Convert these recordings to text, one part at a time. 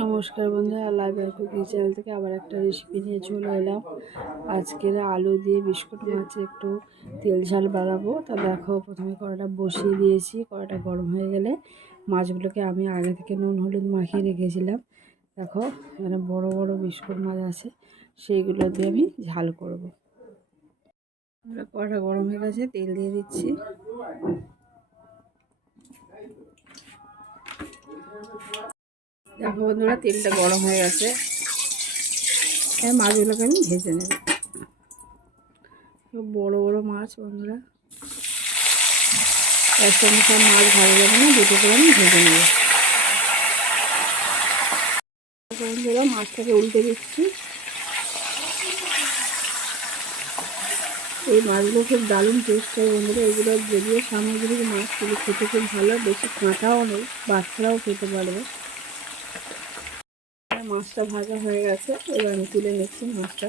নমস্কার বন্ধুরা লাইভ আর cooking channel থেকে আবার একটা রেসিপি নিয়ে চলে এলাম। আজকের আলু দিয়ে বিস্কুট মাছের একটু তেল ঝাল বানাবো। তা দেখো, প্রথমে কড়াটা বসিয়ে দিয়েছি। কড়াটা গরম হয়ে গেলে মাছগুলোকে আমি আগে থেকে নুন, হলুদ মাখিয়ে রেখেছিলাম। দেখো, এখানে বড় বড় বিস্কুট মাছ আছে, সেইগুলো দিয়ে আমি ঝাল করব। কড়াটা গরম হয়ে গেছে, তেল দিয়ে দিচ্ছি। দেখো বন্ধুরা, তেলটা গরম হয়ে গেছে। এই মাছগুলোকে আমি ভেজে নেব। বড় বড় মাছ বন্ধুরা। একসঙ্গে সব মাছ ভালো যাবে না, দুটো করে আমি ভেজে নেব। বন্ধুরা, মাছটাকে উল্টে দিচ্ছি। এই মাছগুলো খুব দারুণ টেস্ট হয় বন্ধুরা। এগুলো যদিও সামগ্রিক মাছ কিন্তু খেতে খুব ভালো, বেশি কাঁটাও নেই, বাচ্চারাও খেতে পারবে। মাছটা ভাজা হয়ে গেছে, এবার আমি তুলে নিচ্ছি মাছটা।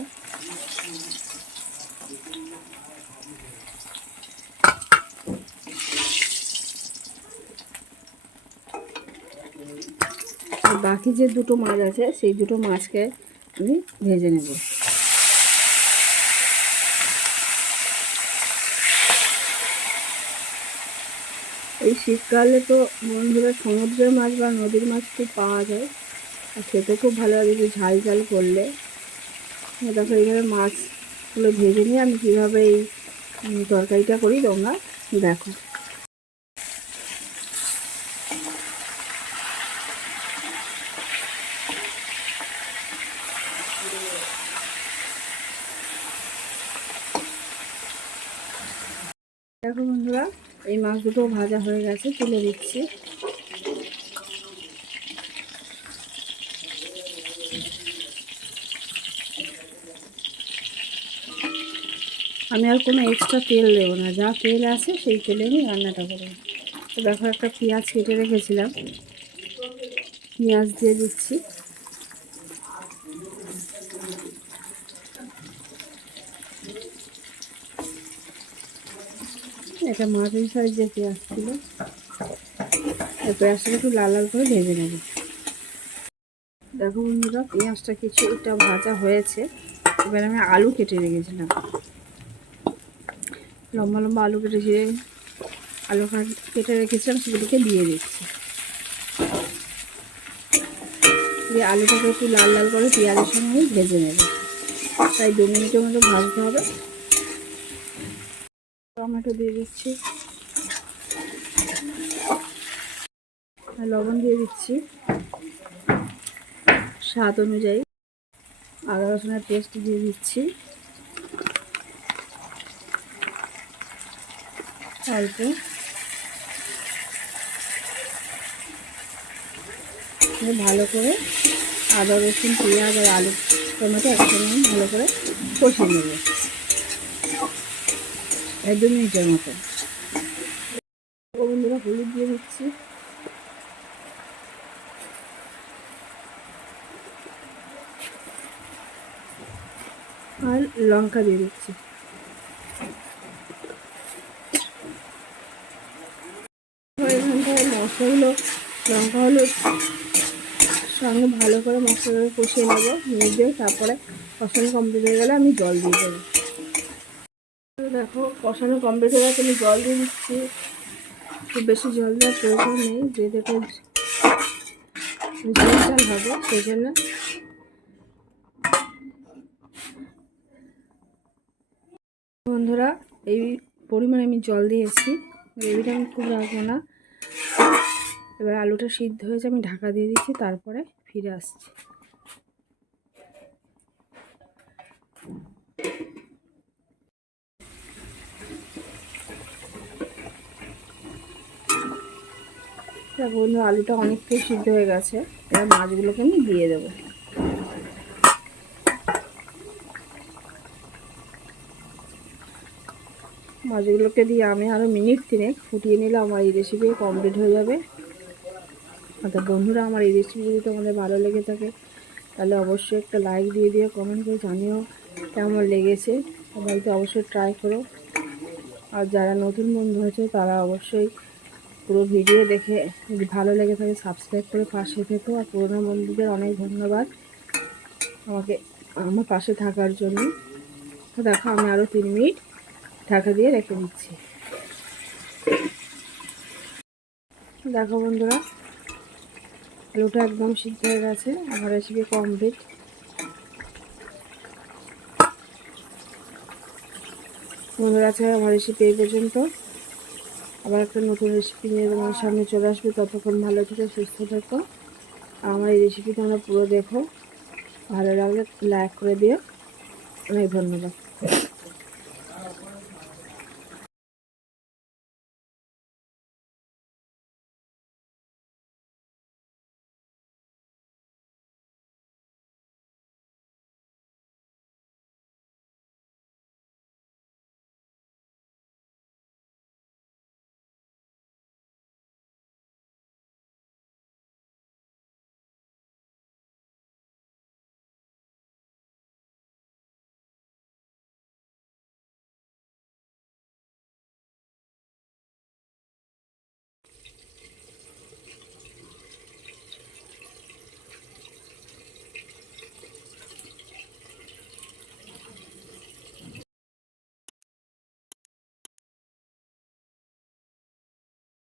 বাকি যে দুটো মাছ আছে, সেই দুটো মাছকে আমি ভেজে নেব। এই শীতকালে তো বন্ধুরা সমুদ্রের মাছ বা নদীর মাছ খুব পাওয়া যায়। আর খেতে খুব ভালো লাগে যে ঝাল ঝাল করলে। দেখো এইভাবে মাছগুলো ভেজে নিয়ে আমি কীভাবে এই তরকারিটা করি তোমরা দেখো। দেখো বন্ধুরা, এই মাছ দুটো ভাজা হয়ে গেছে, তুলে দিচ্ছি আমি আর কোনো এক্সট্রা তেল দেবো না। যা তেল আছে সেই তেলে আমি রান্নাটা করব। তো দেখো একটা পেঁয়াজ কেটে রেখেছিলাম। পেঁয়াজ দিয়ে দিচ্ছি। এটা মাঝারি সাইজের পেঁয়াজ ছিল এই পেঁয়াজটাকে একটু লাল লাল করে ভেজে নেব। দেখো বন্ধুরা, পেঁয়াজটা কিছুটা ভাজা হয়েছে। এবার আমি আলু কেটে রেখেছিলাম। লম্বা লম্বা আলু কেটেছি আলু কেটে রেখেছিলাম, সেগুলিকে দিয়ে দিচ্ছি। দিয়ে আলুটাকে একটু লাল লাল করে পেঁয়াজের সঙ্গে ভেজে নেব। তাই দু মিনিটের মতো ভাজতে হবে। টমেটো দিয়ে দিচ্ছি। লবণ দিয়ে দিচ্ছি। স্বাদ অনুযায়ী আদা রসুনের পেস্ট দিয়ে দিচ্ছি। অল্প। ভালো করে আদা, রসুন, পেঁয়াজ আর আলু টমেটো একসঙ্গে ভালো করে কষে নেব। এক দু মিনিটের মতো। বন্ধুরা, হলুদ দিয়ে দিচ্ছি। আর লঙ্কা দিয়ে দিচ্ছি। মশলাগুলো লঙ্কা হলুদ, সঙ্গে ভালো করে মশলাগুলো কষিয়ে নেব, নিয়ে তারপরে কষানো কমপ্লিট হয়ে গেলে আমি জল দিয়ে দেবো। দেখো, কষানো কমপ্লিট হয়ে গেছে, আমি জল দিয়ে দিচ্ছি। খুব বেশি জল দেওয়ার প্রয়োজন নেই, যে দেখো জল হবে, সেই জন্য বন্ধুরা, এই পরিমাণে আমি জল দিয়েছি গ্রেভিটা আমি খুব রাখব না। এবার আলুটা সিদ্ধ হয়েছে আমি ঢাকা দিয়ে দিচ্ছি, তারপরে ফিরে আসছি। বন্ধু, আলুটা অনেকটাই সিদ্ধ হয়ে গেছে, এবার মাছগুলোকে আমি দিয়ে দেবো। মাছগুলোকে দিয়ে আমি আরও মিনিট তিনেক ফুটিয়ে নিলে আমার এই রেসিপি কমপ্লিট হয়ে যাবে। অর্থাৎ বন্ধুরা, আমার এই রেসিপি যদি তোমাদের ভালো লেগে থাকে, তাহলে অবশ্যই একটা লাইক দিয়ে দিয়ে কমেন্ট করে জানিও কেমন লেগেছে। বাড়িতে অবশ্যই ট্রাই করো। আর যারা নতুন বন্ধু হয়েছে, তারা অবশ্যই পুরো ভিডিও দেখে যদি ভালো লেগে থাকে সাবস্ক্রাইব করে পাশে থেকো। আর পুরোনো বন্ধুদের অনেক ধন্যবাদ আমাকে, আমার পাশে থাকার জন্য। দেখো, আমি আরও তিন মিনিট ঢাকা দিয়ে রেখে দিচ্ছি। দেখো বন্ধুরা, আলুটা একদম সিদ্ধ হয়ে গেছে আমার রেসিপি কমপ্লিট বন্ধুরা আছে আমার রেসিপি এই পর্যন্ত। আবার একটা নতুন রেসিপি নিয়ে তোমার সামনে চলে আসবে। ততক্ষণ ভালো থেকে, সুস্থ থেকো। আমার এই রেসিপি তোমরা পুরো দেখো। ভালো লাগলে লাইক করে দিও। অনেক ধন্যবাদ।